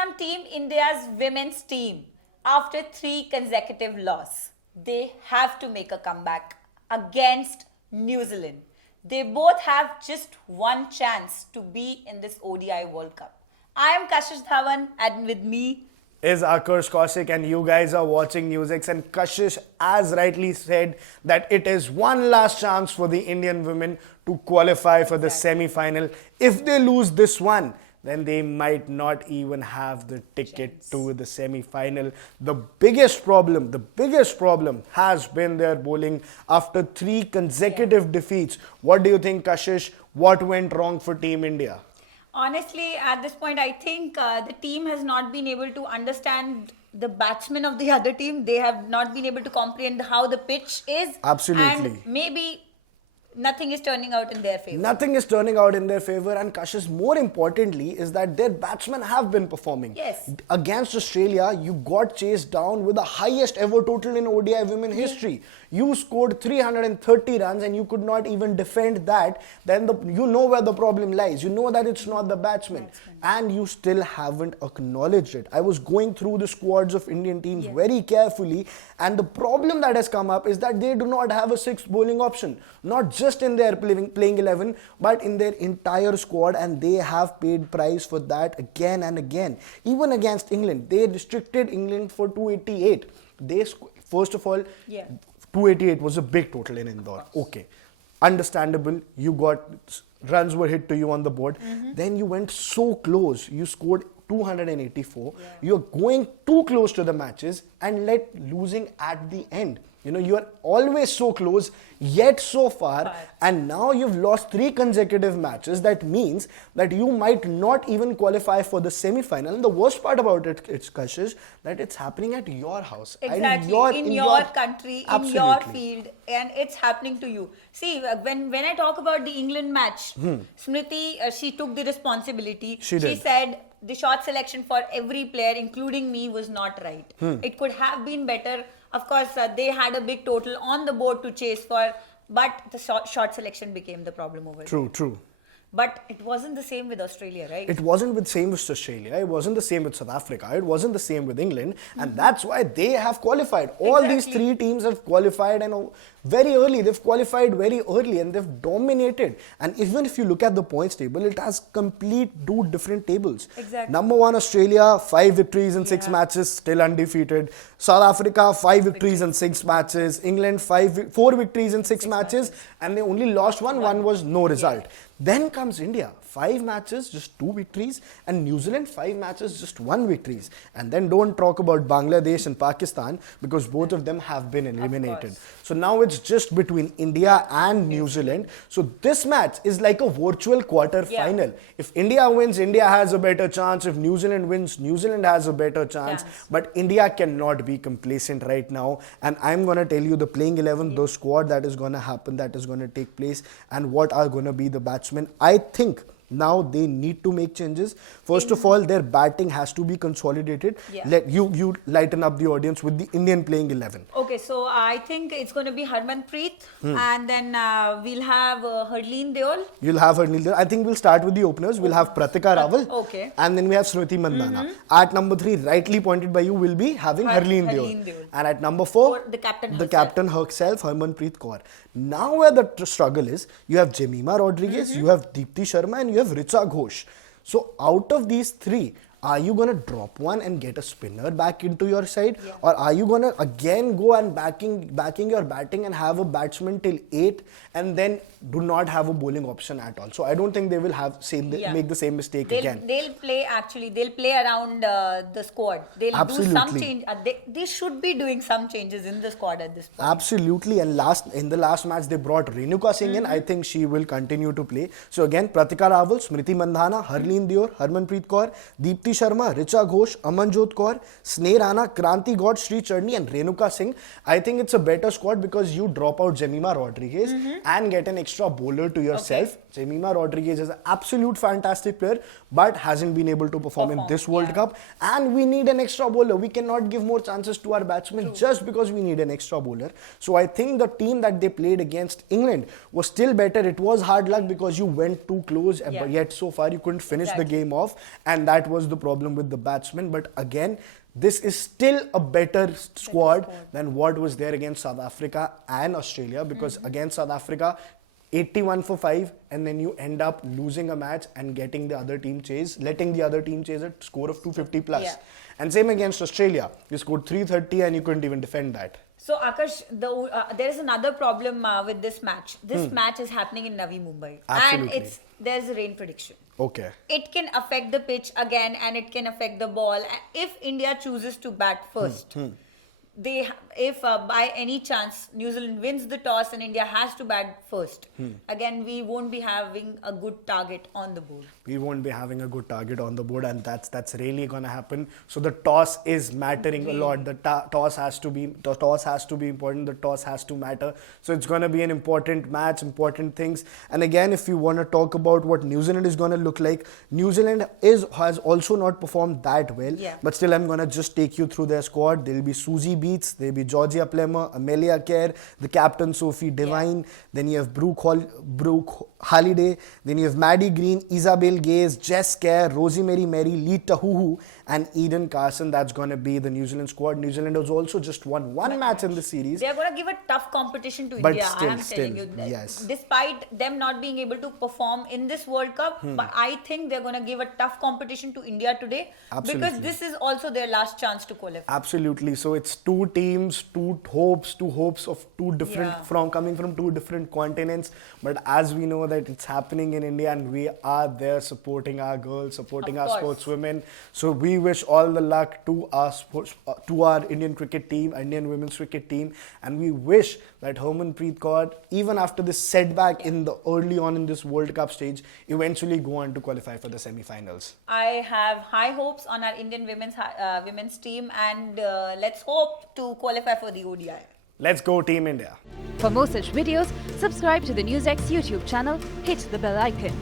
on Team India's women's team. After 3 consecutive losses, they have to make a comeback against New Zealand. They both have just one chance to be in this ODI World Cup. I am Kashish Dhawan, and with me is Akash Kaushik, and you guys are watching NewsX. And Kashish, as rightly said, that it is one last chance for the Indian women to qualify for the semi-final. If they lose this one, then they might not even have the ticket to the semi-final. The biggest problem has been their bowling after 3 consecutive defeats. What do you think, Kashish? What went wrong for Team India? Honestly, at this point, I think the team has not been able to understand the batsmen of the other team. They have not been able to comprehend how the pitch is. Absolutely. And maybe nothing is turning out in their favor. Nothing is turning out in their favor, and Kashish, more importantly, is that their batsmen have been performing. Yes. Against Australia, you got chased down with the highest ever total in ODI women history. You scored 330 runs and you could not even defend that. Then you know where the problem lies. You know that it's not the batsmen. And you still haven't acknowledged it. I was going through the squads of Indian teams very carefully, and the problem that has come up is that they do not have a 6th bowling option. Not just in their playing 11, but in their entire squad, and they have paid price for that again and again. Even against England, they restricted England for 288. First of all, 288 was a big total in Indore. Okay, understandable. You got runs were hit to you on the board. Then you went so close. You scored 284. You're going too close to the matches and losing at the end. You know, you are always so close, yet so far, and now you've lost 3 consecutive matches. That means that you might not even qualify for the semi-final. And the worst part about it, Kashish, that it's happening at your house. Exactly, in your country, in your field, and it's happening to you. See, when I talk about the England match, Smriti, she took the responsibility. She said the shot selection for every player, including me, was not right. It could have been better. Of course, they had a big total on the board to chase for, but the shot selection became the problem over there. True. But it wasn't the same with Australia, right? It wasn't the same with Australia. It wasn't the same with South Africa. It wasn't the same with England. And that's why they have qualified. All these 3 teams have qualified, and very early. They've qualified very early and they've dominated. And even if you look at the points table, it has complete 2 different tables. Exactly. Number 1, Australia, 5 victories in 6 matches, still undefeated. South Africa, 5 victories in 6 matches. England, 4 victories in 6 matches. And they only lost one. One was no result. Then comes India, 5 matches, just 2 victories, and New Zealand, 5 matches, just 1 victories. And then don't talk about Bangladesh and Pakistan, because both of them have been eliminated. So now it's just between India and New Zealand. So this match is like a virtual quarter final. If India wins, India has a better chance. If New Zealand wins, New Zealand has a better chance. But India cannot be complacent right now. And I'm going to tell you the playing 11, the squad that is going to happen, that is going to take place, and what are going to be the batsmen. I think now they need to make changes. First of all, their batting has to be consolidated. Let you lighten up the audience with the Indian playing 11. Okay, so I think it's going to be Harmanpreet, and then we'll have Harleen Deol. You'll have Harleen Deol. I think we'll start with the openers. We'll have Pratika Rawal. And then we have Smriti Mandhana. At number 3, rightly pointed by you, we'll be having Harleen Deol. And at number 4, the captain herself, Harmanpreet Kaur. Now where the struggle is, you have Jemimah Rodriguez, you have Deepti Sharma, and you have Richa Ghosh. So out of these 3, are you going to drop one and get a spinner back into your side? Or are you going to again go and backing your batting and have a batsman till 8 and then do not have a bowling option at all? So I don't think they will make the same mistake again. They'll play around the squad. They'll do some change. They should be doing some changes in the squad at this point. Absolutely. And in the last match, they brought Renuka Singh in. I think she will continue to play. So again, Pratika Rawal, Smriti Mandhana, Harleen Deol, Harmanpreet Kaur, Deepti Sharma, Richa Ghosh, Amanjot Kaur, Sneh Rana, Kranti God, Sri Charni, and Renuka Singh. I think it's a better squad because you drop out Jemimah Rodriguez and get an extra bowler to yourself. Jemima Rodriguez is an absolute fantastic player, but hasn't been able to perform in this World Cup. And we need an extra bowler. We cannot give more chances to our batsmen just because we need an extra bowler. So I think the team that they played against England was still better. It was hard luck because you went too close, but yet so far you couldn't finish the game off. And that was the problem with the batsmen. But again, this is still a better squad than what was there against South Africa and Australia, because against South Africa, 81 for 5, and then you end up losing a match and letting the other team chase a score of 250 plus. Yeah. And same against Australia. You scored 330 and you couldn't even defend that. So Akash, there is another problem with this match. This match is happening in Navi Mumbai. Absolutely. And there's a rain prediction. Okay. It can affect the pitch again, and it can affect the ball. If India chooses to bat first, if by any chance New Zealand wins the toss and India has to bat first, again we won't be having a good target on the board. We won't be having a good target on the board, and that's really gonna happen. So the toss is mattering a lot. The toss has to be important. The toss has to matter. So it's gonna be an important match, important things. And again, if you want to talk about what New Zealand is gonna look like, New Zealand has also not performed that well. Yeah. But still, I'm gonna just take you through their squad. There'll be Susie Beats, there'll be Georgia Plemmer, Amelia Kerr, the captain Sophie Devine. Then you have Brooke Halliday. Then you have Maddie Green, Isabel Gaze, Jess Kerr, Rosemary Mary, Lee Tahuhu, and Eden Carson. That's going to be the New Zealand squad. New Zealand has also just won one match in the series. They are going to give a tough competition to India. Still, I am telling you that. Yes. Despite them not being able to perform in this World Cup, but I think they're going to give a tough competition to India today. Absolutely. Because this is also their last chance to qualify. Absolutely. So it's two teams, two hopes of two different coming from two different continents. But as we know that it's happening in India, and we are there supporting our girls, supporting our sportswomen. So we wish all the luck to our Indian cricket team, Indian women's cricket team, and we wish that Harmanpreet Kaur, even after this setback in the early on in this World Cup stage, eventually go on to qualify for the semi-finals. I have high hopes on our Indian women's team, and let's hope to qualify for the ODI. Let's go Team India. For more such videos, subscribe to the NewsX YouTube channel, hit the bell icon.